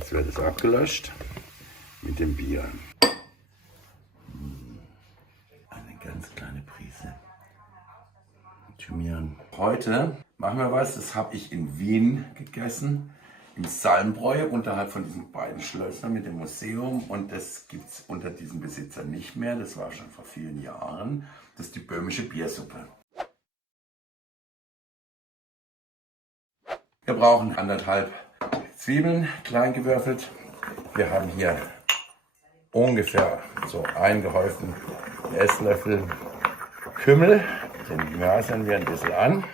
Jetzt wird es abgelöscht mit dem Bier. Eine ganz kleine Prise Thymian. Heute machen wir was, das habe ich in Wien gegessen, im Salmbräu, unterhalb von diesen beiden Schlössern mit dem Museum. Und das gibt es unter diesen Besitzern nicht mehr, das war schon vor vielen Jahren. Das ist die böhmische Biersuppe. Wir brauchen 1,5 Zwiebeln, klein gewürfelt. Wir haben hier ungefähr so einen gehäuften Esslöffel Kümmel. Den märsern wir ein bisschen an.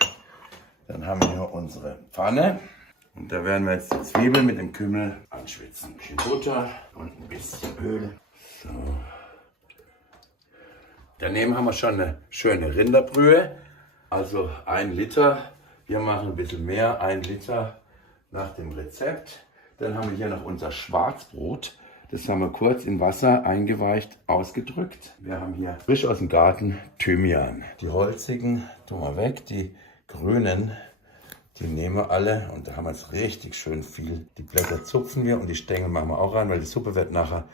Dann haben wir hier unsere Pfanne. Und da werden wir jetzt die Zwiebeln mit dem Kümmel anschwitzen. Ein bisschen Butter und ein bisschen Öl. So. Daneben haben wir schon eine schöne Rinderbrühe. Also 1 Liter. Wir machen ein bisschen mehr, 1 Liter nach dem Rezept. Dann haben wir hier noch unser Schwarzbrot. Das haben wir kurz in Wasser eingeweicht, ausgedrückt. Wir haben hier frisch aus dem Garten Thymian. Die holzigen tun wir weg, die grünen, die nehmen wir alle. Und da haben wir jetzt richtig schön viel. Die Blätter zupfen wir und die Stängel machen wir auch rein, weil die Suppe wird nachher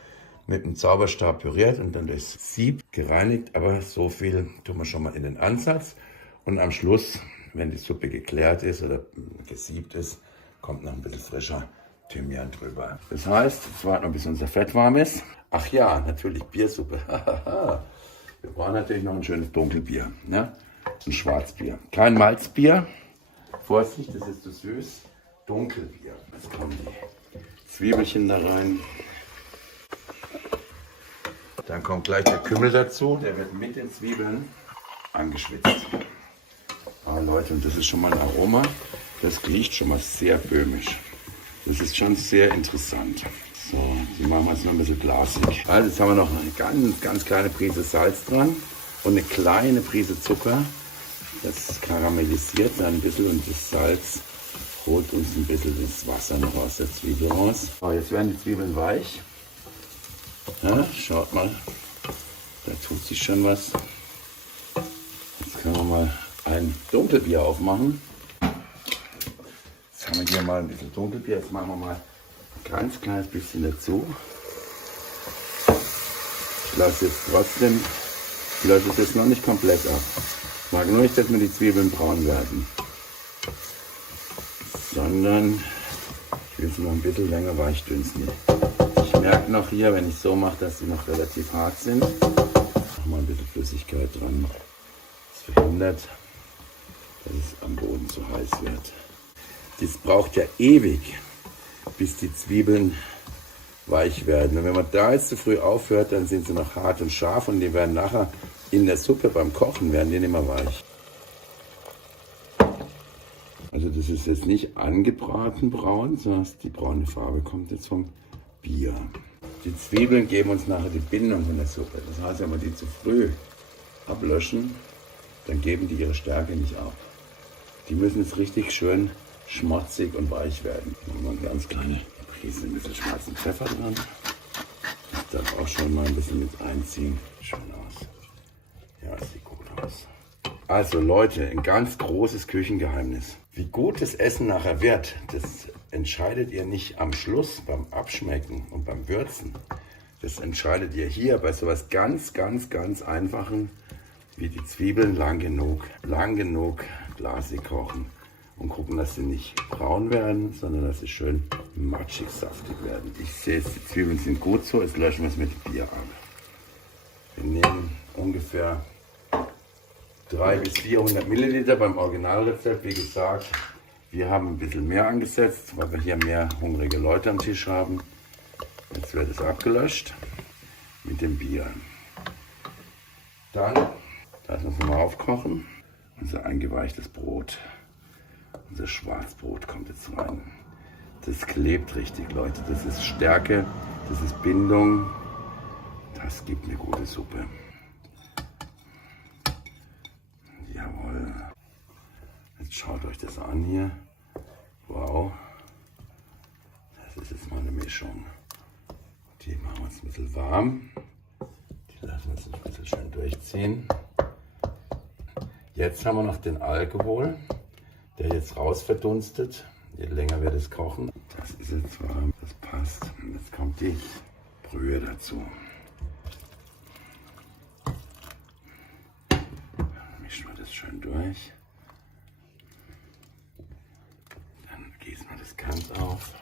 mit dem Zauberstab püriert und dann durch Sieb gereinigt. Aber so viel tun wir schon mal in den Ansatz. Und am Schluss, wenn die Suppe geklärt ist oder gesiebt ist, kommt noch ein bisschen frischer Thymian drüber. Das heißt, jetzt warten wir, bis unser Fett warm ist. Ach ja, natürlich Biersuppe. Wir brauchen natürlich noch ein schönes Dunkelbier. Ne? Ein Schwarzbier. Kein Malzbier. Vorsicht, das ist zu süß. Dunkelbier. Jetzt kommen die Zwiebelchen da rein. Dann kommt gleich der Kümmel dazu. Der wird mit den Zwiebeln angeschwitzt. Ah Leute, und das ist schon mal ein Aroma. Das riecht schon mal sehr böhmisch. Das ist schon sehr interessant. So, die machen wir jetzt noch ein bisschen glasig. Also jetzt haben wir noch eine ganz kleine Prise Salz dran und eine kleine Prise Zucker. Das karamellisiert dann ein bisschen und das Salz holt uns ein bisschen das Wasser noch aus der Zwiebel raus. So, jetzt werden die Zwiebeln weich. Ja, schaut mal, da tut sich schon was. Jetzt können wir mal ein Dunkelbier aufmachen. Jetzt haben wir hier mal ein bisschen Dunkelbier. Jetzt machen wir mal ein ganz kleines bisschen dazu. Ich lasse es jetzt noch nicht komplett ab. Ich mag nur nicht, dass mir die Zwiebeln braun werden. Sondern ich will sie noch ein bisschen länger weich dünsten. Ich merke noch hier, wenn ich so mache, dass sie noch relativ hart sind. Noch mal ein bisschen Flüssigkeit dran. Das verhindert, dass es am Boden zu heiß wird. Das braucht ja ewig, bis die Zwiebeln weich werden. Und wenn man da jetzt zu früh aufhört, dann sind sie noch hart und scharf und die werden nachher in der Suppe beim Kochen werden die nicht mehr weich. Also das ist jetzt nicht angebraten braun, sondern die braune Farbe kommt jetzt vom Bier. Die Zwiebeln geben uns nachher die Bindung in der Suppe. Das heißt, wenn wir die zu früh ablöschen, dann geben die ihre Stärke nicht ab. Die müssen jetzt richtig schön schmutzig und weich werden. Machen wir eine ganz kleine Prise, ein bisschen schwarzen Pfeffer dran. Das darf auch schon mal ein bisschen mit einziehen. Schön aus. Ja, das sieht gut aus. Also Leute, ein ganz großes Küchengeheimnis. Wie gut das Essen nachher wird, das entscheidet ihr nicht am Schluss beim Abschmecken und beim Würzen. Das entscheidet ihr hier bei sowas ganz Einfachen wie die Zwiebeln lang genug glasig kochen. Und gucken, dass sie nicht braun werden, sondern dass sie schön matschig, saftig werden. Ich sehe es, die Zwiebeln sind gut so, jetzt löschen wir es mit Bier ab. Wir nehmen ungefähr 300 bis 400 Milliliter beim Originalrezept. Wie gesagt, wir haben ein bisschen mehr angesetzt, weil wir hier mehr hungrige Leute am Tisch haben. Jetzt wird es abgelöscht mit dem Bier. Dann lassen wir es nochmal aufkochen. Unser eingeweichtes Brot. Unser Schwarzbrot kommt jetzt rein. Das klebt richtig, Leute. Das ist Stärke, das ist Bindung. Das gibt eine gute Suppe. Jawohl. Jetzt schaut euch das an hier. Wow. Das ist jetzt mal eine Mischung. Die machen wir jetzt ein bisschen warm. Die lassen wir jetzt ein bisschen schön durchziehen. Jetzt haben wir noch den Alkohol, der jetzt raus verdunstet. Je länger wir das kochen. Das ist jetzt warm. Das passt. Und jetzt kommt die Brühe dazu. Mischen wir das schön durch. Dann gießen wir das ganz auf.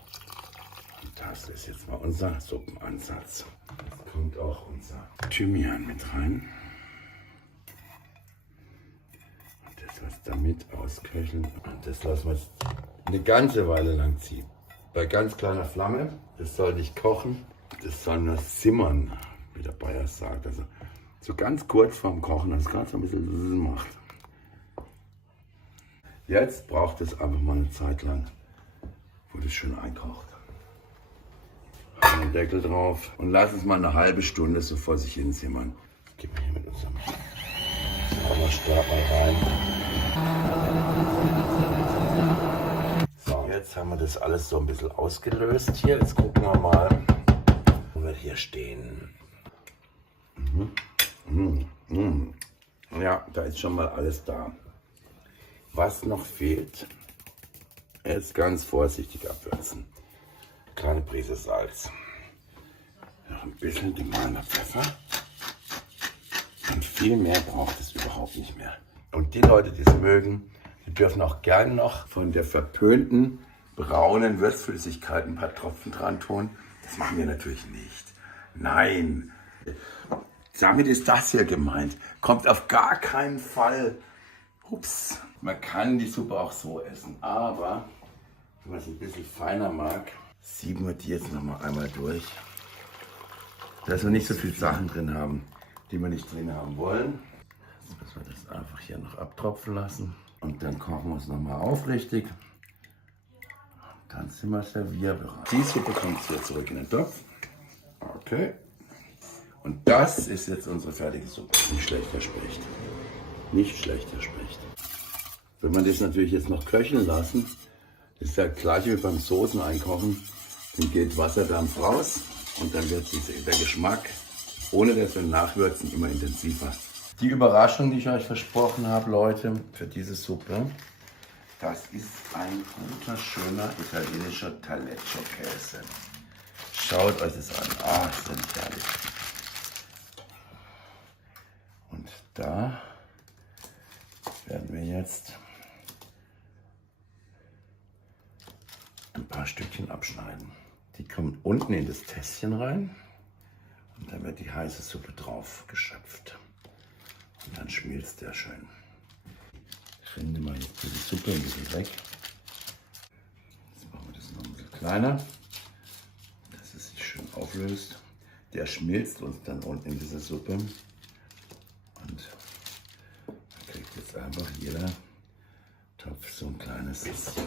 Und das ist jetzt mal unser Suppenansatz. Jetzt kommt auch unser Thymian mit rein. Und das was damit ausköcheln. Und das lassen wir jetzt eine ganze Weile lang ziehen. Bei ganz kleiner Flamme. Das soll nicht kochen, das soll nur simmern, wie der Bayer sagt. Also so ganz kurz vorm Kochen, dass es gerade so ein bisschen macht. Jetzt braucht es einfach mal eine Zeit lang, wo das schön einkocht. Den Deckel drauf und lass es mal eine halbe Stunde so vor sich hin simmern. Gib mir hier mit unserem Sauerstab mal rein. So, jetzt haben wir das alles so ein bisschen ausgelöst hier. Jetzt gucken wir mal, wo wir hier stehen. Ja, da ist schon mal alles da. Was noch fehlt, ist ganz vorsichtig abwürzen. Kleine Prise Salz. Noch ein bisschen gemahlenen Pfeffer. Und viel mehr braucht es überhaupt nicht mehr. Und die Leute, die es mögen, die dürfen auch gerne noch von der verpönten braunen Würzflüssigkeit ein paar Tropfen dran tun. Das machen wir natürlich nicht. Nein. Damit ist das hier gemeint. Kommt auf gar keinen Fall. Ups. Man kann die Suppe auch so essen. Aber wenn man es ein bisschen feiner mag, sieben wir die jetzt noch mal einmal durch. Dass wir nicht so viele Sachen drin haben, die wir nicht drin haben wollen. Jetzt müssen wir das einfach hier noch abtropfen lassen. Und dann kochen wir es noch mal auf richtig. Dann sind wir servierbereit. Die Suppe kommt hier zurück in den Topf. Okay. Und das ist jetzt unsere fertige Suppe. Nicht schlechter spricht. Nicht schlechter spricht. Wenn man das natürlich jetzt noch köcheln lassen, ist ja gleich wie beim Soßen einkochen. Dann geht Wasserdampf raus und dann wird der Geschmack, ohne dass wir nachwürzen, immer intensiver. Die Überraschung, die ich euch versprochen habe, Leute, für diese Suppe, das ist ein guter, schöner italienischer Taleggio-Käse. Schaut euch das an. Ah, ist das nicht herrlich. Und da werden wir jetzt ein paar Stückchen abschneiden. Die kommen unten in das Tässchen rein und dann wird die heiße Suppe drauf geschöpft. Und dann schmilzt der schön. Ich rinde mal jetzt die Suppe ein bisschen weg. Jetzt machen wir das noch ein bisschen kleiner, dass es sich schön auflöst. Der schmilzt uns dann unten in diese Suppe. Und da kriegt jetzt einfach jeder Topf so ein kleines bisschen.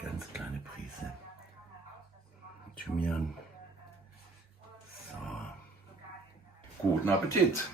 Ganz kleine Prise Thymian. So. Guten Appetit!